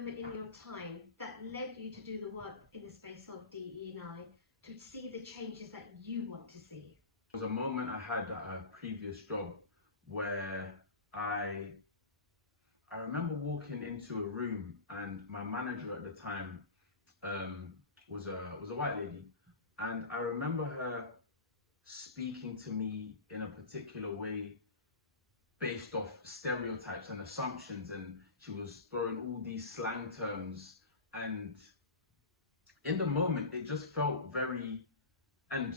moment in your time that led you to do the work in the space of DE&I to see the changes that you want to see? There was a moment I had at a previous job where I remember walking into a room, and my manager at the time was a white lady, and I remember her speaking to me in a particular way based off stereotypes and assumptions, and she was throwing all these slang terms, and in the moment it just felt very, and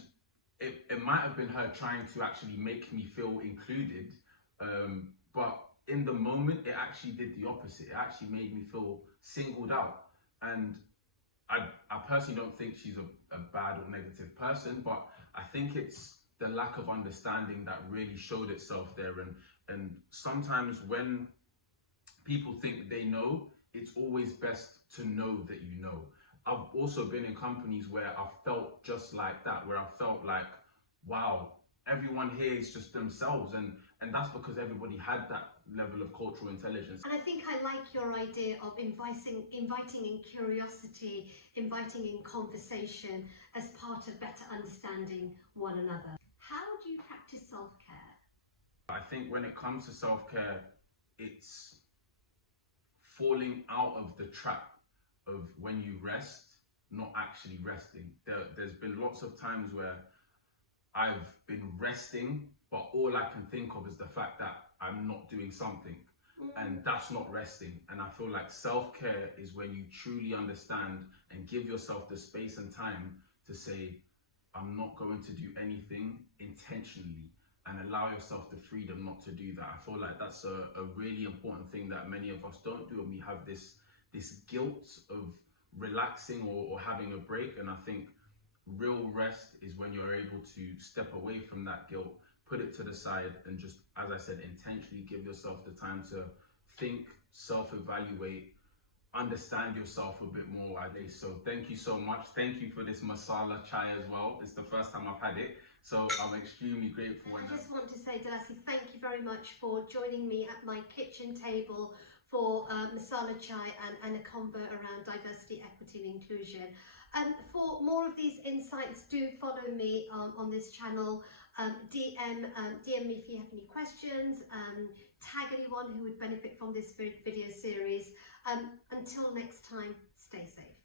it might have been her trying to actually make me feel included, but in the moment it actually did the opposite. It actually made me feel singled out. And I personally don't think she's a bad or negative person, but I think it's the lack of understanding that really showed itself there. And sometimes when people think they know, it's always best to know that you know. I've also been in companies where I felt just like that, where I felt like, wow, everyone here is just themselves, and that's because everybody had that level of cultural intelligence. And I think I like your idea of inviting in curiosity, inviting in conversation as part of better understanding one another. How do you practice self-care? I think when it comes to self-care, it's falling out of the trap of when you rest, not actually resting. There's been lots of times where I've been resting, but all I can think of is the fact that I'm not doing something, and that's not resting. And I feel like self-care is when you truly understand and give yourself the space and time to say, I'm not going to do anything intentionally, and allow yourself the freedom not to do that. I feel like that's a really important thing that many of us don't do, and we have this guilt of relaxing or having a break. And I think real rest is when you're able to step away from that guilt, put it to the side, and just, as I said, intentionally give yourself the time to think, self-evaluate, understand yourself a bit more. So thank you so much. Thank you for this masala chai as well. It's the first time I've had it, so I'm extremely grateful. I just want to say, Delasi, thank you very much for joining me at my kitchen table for masala chai and a convo around diversity, equity and inclusion. For more of these insights, do follow me on this channel. DM me if you have any questions. Tag anyone who would benefit from this video series. Until next time, stay safe.